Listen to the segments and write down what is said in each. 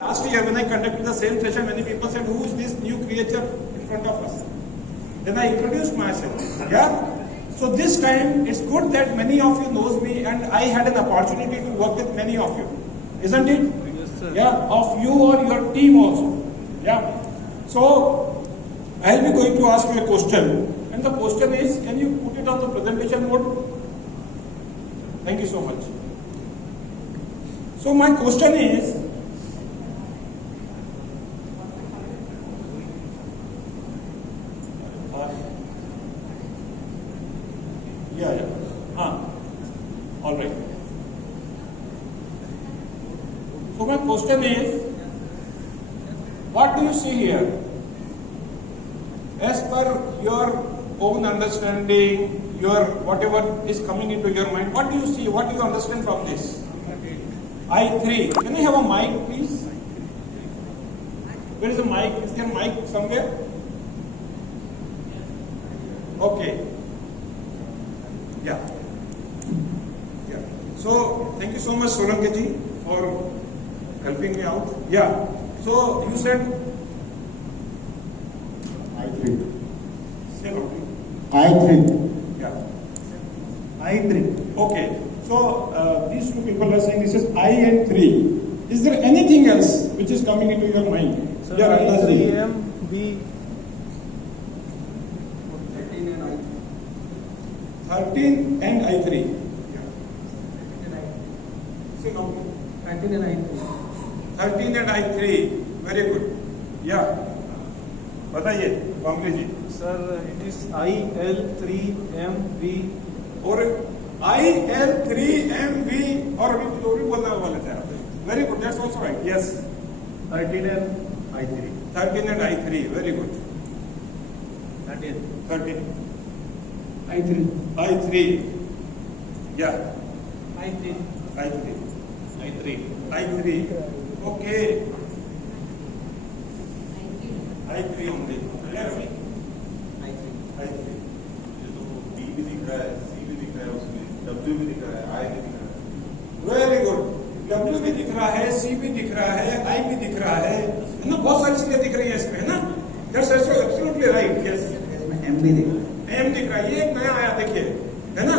Last year when I conducted the same session, many people said, who is this new creature in front of us? Then I introduced myself. Yeah. So this time it's good that many of you knows me and I had an opportunity to work with many of you. Isn't it? Yes, sir. Yeah, of you or your team also. Yeah. So I'll be going to ask you a question. And the question is, can you put it on the presentation mode? Thank you so much. So my question is, all right. So my question is, what do you see here? As per your own understanding, your whatever is coming into your mind, what do you see? What do you understand from this? I3. Can I have a mic, please? Where is the mic? Is there a mic somewhere? Okay. Yeah. So, thank you so much, Solanki ji, for helping me out. Yeah. So, you said I3. Say loudly. I3. Yeah. I3. Okay. So, these two people are saying this is I and 3. Is there anything else which is coming into your mind? Sir, Yeah, I3M, B. 13 and I3. Say loudly. 13 and I3. 13 and I3. Very good. Yeah. बताइए कांग्रेस जी. Sir, it is IL3MV. और IL3MV और अभी कुछ और भी बोलने वाले थे आप. Very good. That's also right. Yes. 13 and I3. 13 and I3. Very good. 13. 13. I3. I3. Yeah. I3. I3. I3. I3. Okay. I3 only. Clear me? I3. ये तो B भी दिख रहा है, C भी दिख रहा है उसमें, W भी दिख रहा है, I भी दिख रहा है. Very good. W भी दिख रहा है, C भी दिख रहा है, I भी दिख रहा है ना, बहुत सारी चीजें दिख रही है इसमें, है ना? That's absolutely right. Yes. इसमें M भी दिख रहा है. M दिख रहा है, ये एक नया आया देखिए, है ना?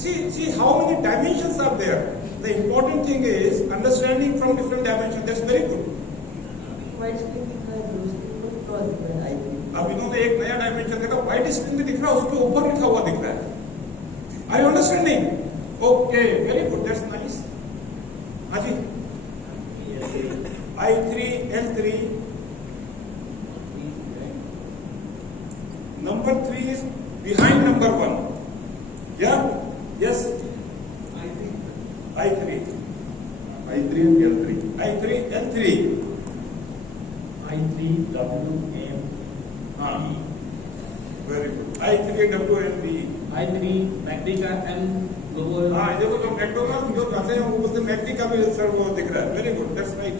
See how many dimensions are there. The important thing is understanding from different dimensions. That's very good. अब इन्होंने एक नया डायमेंशन देखा, व्हाइट स्क्रीन में दिख रहा है, उसके ऊपर लिखा हुआ दिख रहा है. Are you understanding? Okay, very good. That's nice. हाँ जी. I3, L3. Number 3 is behind number 1. Yeah? Yes? I3. I3 and L3. I3, L3. I3WM. हाँ. Very good. I3, W, and B. I3 Magnica M global. हाँ, देखो जो McDonald जो खाते हैं वो बोलते हैं मैकडी का भी सर वो दिख रहा है. Very good. That's right.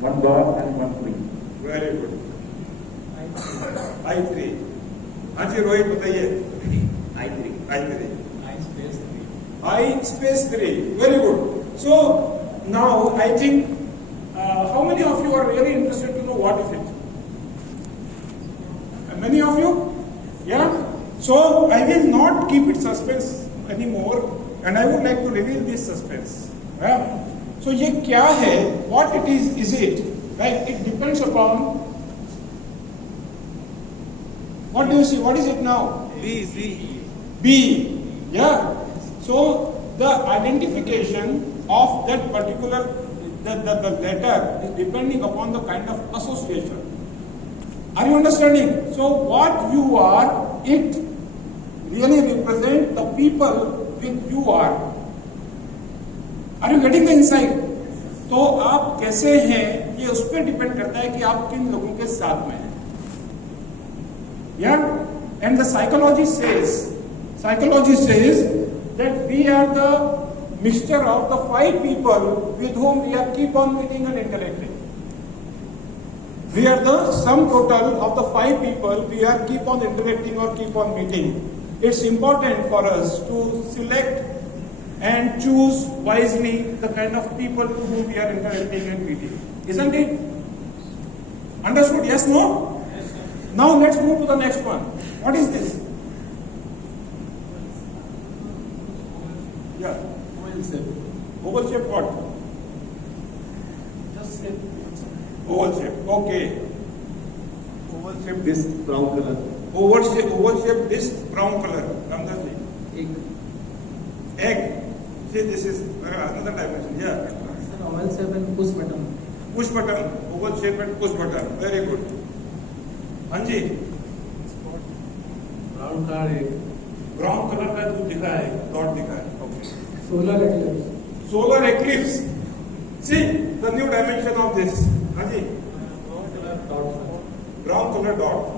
One God and one queen. Very good. I3. हाँ जी रोहित बताइए. I3. I3. I space 3. I space 3. Very good. So now I think how many of you are really interested to know what is it? Many of you? Yeah? So I will not keep it suspense anymore and I would like to reveal this suspense. Yeah? So ये क्या है? What it is it? Right? It depends upon what do you see? What is it now? B. Yeah. So the identification of that particular the letter is depending upon the kind of association. Are you understanding? So what you are, it really represents the people with you are. Are you getting the insight? तो आप कैसे हैं ये उस पर depend करता है कि आप किन लोगों के साथ में हैं. Yeah? And the psychology says that we are the mixture of the 5 people with whom we are keep on meeting and interacting. We are the sum total of the 5 people we are keep on interacting or keep on meeting. It's important for us to select and choose wisely the kind of people to whom we are interacting and meeting. Isn't it? Understood? Yes, no? Now let's move to the next one. What is this? Yeah. Oval shape. Oval shape what? Just shape. Oval shape. Okay. Oval shape disc, brown color. Oval shape disc, brown color. Ramdas ji. Egg. Egg. See, this is another dimension. Yeah. Sir, oval shape and push button. Push button. Oval shape and push button. Very good. Anji. Brown card egg. Brown colour का जो दिखा है dot दिखा है okay Solar eclipse. Solar eclipse see the new dimension of this हाँ जी Brown color dot. Brown colour dot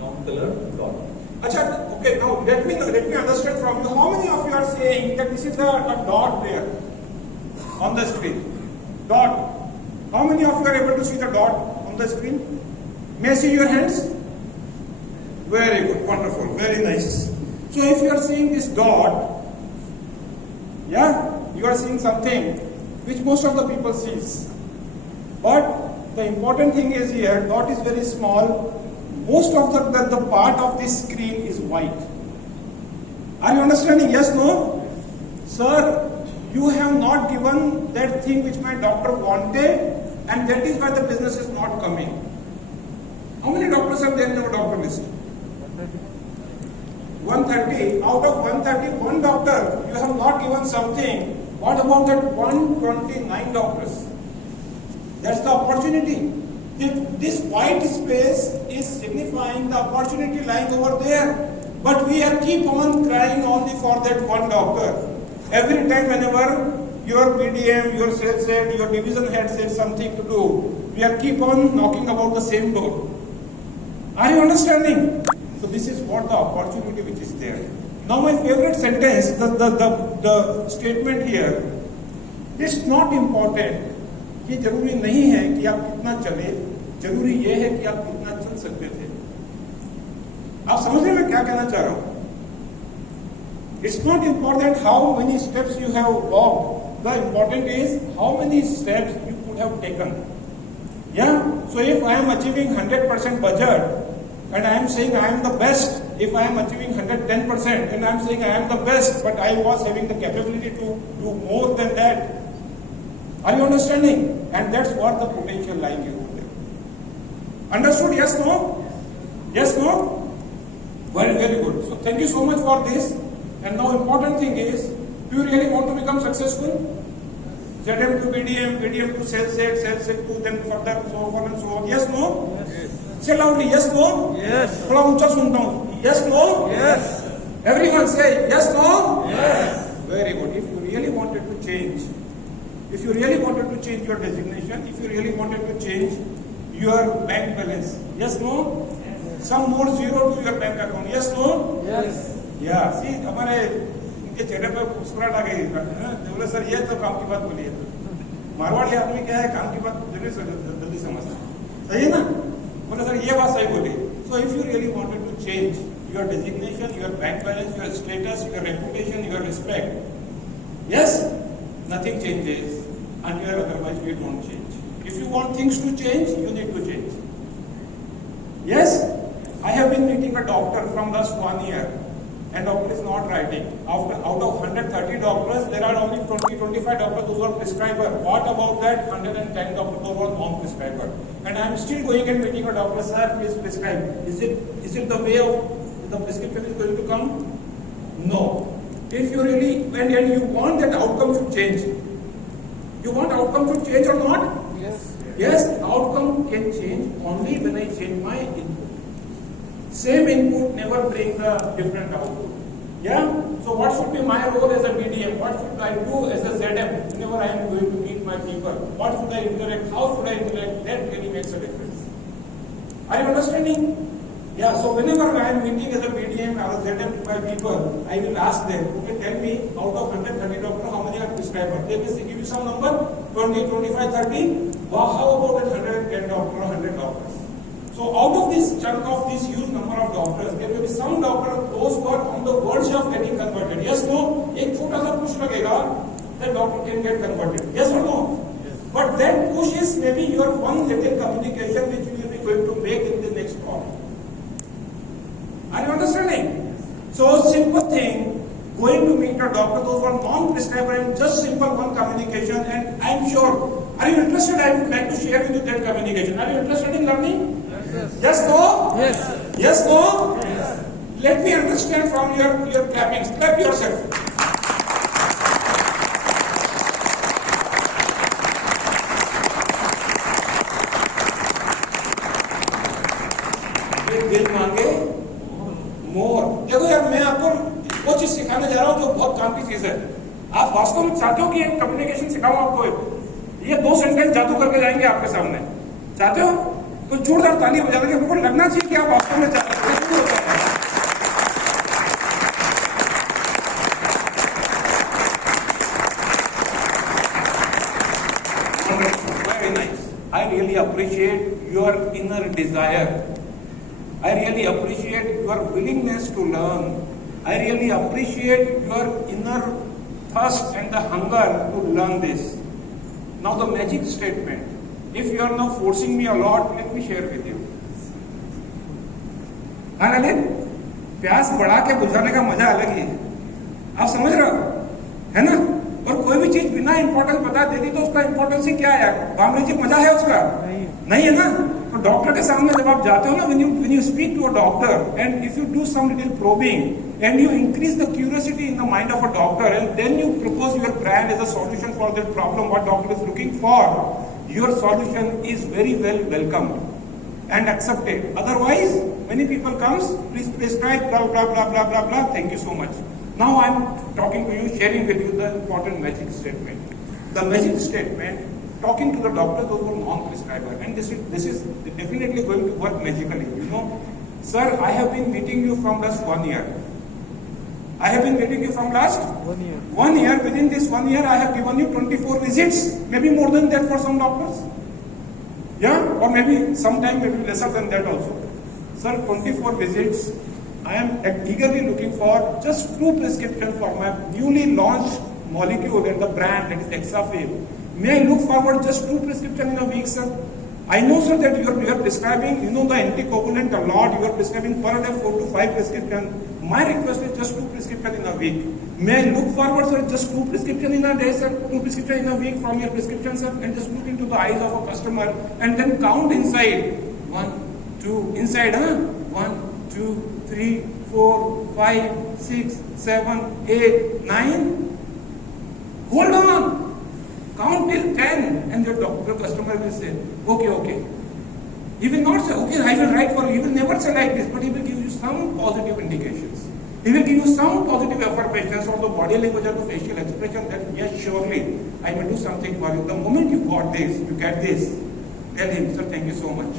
Brown color dot. अच्छा okay now let me understand from you how many of you are saying that this is a dot there on the screen dot how many of you are able to see the dot on the screen may I see your hands very good wonderful very nice so if you are seeing this dot yeah you are seeing something which most of the people sees but the important thing is here dot is very small most of the part of this screen is white are you understanding yes no sir you have not given that thing which my doctor wanted and that is why the business is not coming how many doctors are there in our doctor list 130 out of 131 doctor you have not given something what about that 129 doctors that's the opportunity this white space is signifying the opportunity lying over there but we are keep on crying only for that one doctor every time whenever your PDM your sales head your division head says something to do we are keep on knocking about the same door are you understanding so this is what the opportunity which is there now my favorite sentence the statement here it's not important ये जरूरी नहीं है कि आप कितना चले जरूरी ये है कि आप कितना चल सकते थे आप समझ रहे हैं मैं क्या कहना चाह रहा हूं it's not important how many steps you have walked the important is how many steps you could have taken या so if I am achieving 100% budget and I am saying I am the best if I am achieving 110% and I am saying I am the best but I was having the capability to do more than that are you understanding and that's what the potential lying is over there understood yes no yes no very good so thank you so much for this and now important thing is do you really want to become successful ZM to BDM BDM to sales head to then further so on and so on yes no say loudly yes no Yes. थोड़ा ऊंचा सुनता हूँ yes no Yes. everyone say yes no Yes. very good if you really wanted to change if you really wanted to change your designation if you really wanted to change your bank balance yes no some more zero to your bank account yes no Yes. yeah see हमारे इनके चेहरे पे मुस्कुराहट आ गई बोले sir ये तो काम की बात बोली है मारवाड़ी आदमी क्या है काम की बात जल्दी समझता है सही है ना बोले सर ये बात सही बोली so if you really wanted to change your designation your bank balance your status your reputation your respect yes nothing changes and you otherwise we don't change if you want things to change you need to change yes I have been meeting a doctor from last 1 year and doctor is not writing out of 130 doctors there are only 20-25 doctors who are prescriber what about that 110 doctors who are non-prescriber and I am still going and meeting a doctor sir please prescribe is it the way of the prescription is going to come no if you really and you want that outcome to change you want outcome to change or not Yes. yes outcome can change only when I change my input same input never bring the different output yeah so what should be my role as a BDM what should I do as a ZM whenever I am going to meet my people what should I interact how should I interact that really makes a difference are you understanding yeah so whenever I am meeting as a BDM or a ZM to my people I will ask them okay tell me out of 130 doctors how many are prescribers they will give you some number 20 25 30 well, how about that 110 doctors or 100 doctors so out of this chunk of this huge number of doctors there will be some doctors those who are on the verge of getting converted yes no एक छोटा सा push लगेगा that doctor can get converted yes or no But that push is maybe your one little communication which you will be going to make in the next call. Are you understanding? So simple thing, going to meet a doctor, those who are non-prescriber, and just simple one communication, and I am sure, are you interested? I would like to share with you that communication. Are you interested in learning? Yes. Yes, no? Yes. Yes, no? Yes. Let me understand from your clappings. Clap yourself. दिल मांगे मोर। देखो यार, मैं आपको वो चीज सिखाने जा रहा हूँ जो बहुत काम की चीज है। आप वास्तव में चाहते हो कि एक कम्युनिकेशन सिखाऊं आपको, ये 2 सेंटेंस जादू करके जाएंगे आपके सामने, चाहते हो तो जोरदार ताली बजाने के हमको लगना चाहिए कि आप वास्तव में चाहते हो। Very nice. I really appreciate your inner desire. I really appreciate your willingness to learn. I really appreciate your inner thirst and the hunger to learn this. Now the magic statement. If you are now forcing me a lot, let me share with you. हाँ ललित, प्यास बढ़ा के बुझाने का मजा अलग ही है। आप समझ रहे हो, है ना? और कोई भी चीज बिना इंपॉर्टेंस बता देती तो उसका इंपॉर्टेंस ही क्या है? कामरेजी मजा है उसका? नहीं है ना? तो डॉक्टर के सामने जब आप जाते हो ना, when you speak to a doctor and if you do some little probing and you increase the curiosity in the mind of a doctor and then you propose your brand as a solution for that problem what doctor is looking for, your solution is very well welcomed and accepted. Otherwise, many people comes, please prescribe blah blah blah blah blah blah. Thank you so much. Now I am talking to you, sharing with you the important magic statement. The magic statement, talking to the doctor, those who are non-prescriber, and this is definitely going to work magically. You know, sir, I have been meeting you from last 1 year. I have been meeting you from last 1 year. 1 year. Within this 1 year, I have given you 24 visits, maybe more than that for some doctors. Yeah, or maybe sometime maybe lesser than that also. Sir, 24 visits. I am eagerly looking for just 2 prescriptions for my newly launched molecule and the brand, that is Exafil. May I look forward just 2 prescriptions in a week, sir? I know, sir, that you are prescribing, you know, the anticoagulant a lot. You are prescribing per day 4 to 5 prescriptions. My request is just 2 prescriptions in a week. May I look forward, sir, just 2 prescriptions in a day, sir? 2 prescriptions in a week from your prescription, sir? And just look into the eyes of a customer and then count inside. 1, 2, inside, huh? 1, 2, 3, 4, 5, 6, 7, 8, 9. Hold on. Count till 10 and your doctor, customer will say, okay. He will not say, okay, I will write for you. He will never say like this, but he will give you some positive indications. He will give you some positive affirmations or the body language or the facial expression that yes, surely, I will do something for you. The moment you got this, you get this, tell him, sir, thank you so much.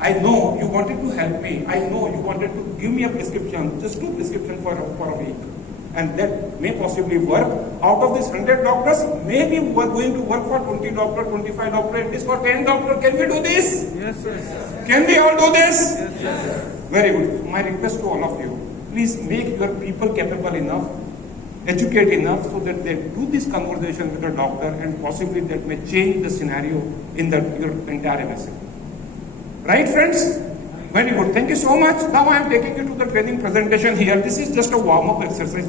I know you wanted to help me. I know you wanted to give me a prescription, just 2 prescriptions for a week. And that may possibly work. Out of these 100 doctors, maybe we are going to work for 20 doctors, 25 doctors, at least for 10 doctors. Can we do this? Yes, sir. Can we all do this? Yes, sir. Very good. My request to all of you, please make your people capable enough, educate enough so that they do this conversation with a doctor and possibly that may change the scenario in your entire MSc. Right, friends? Very good. Thank you so much. Now I am taking you to the training presentation here. This is just a warm-up exercise.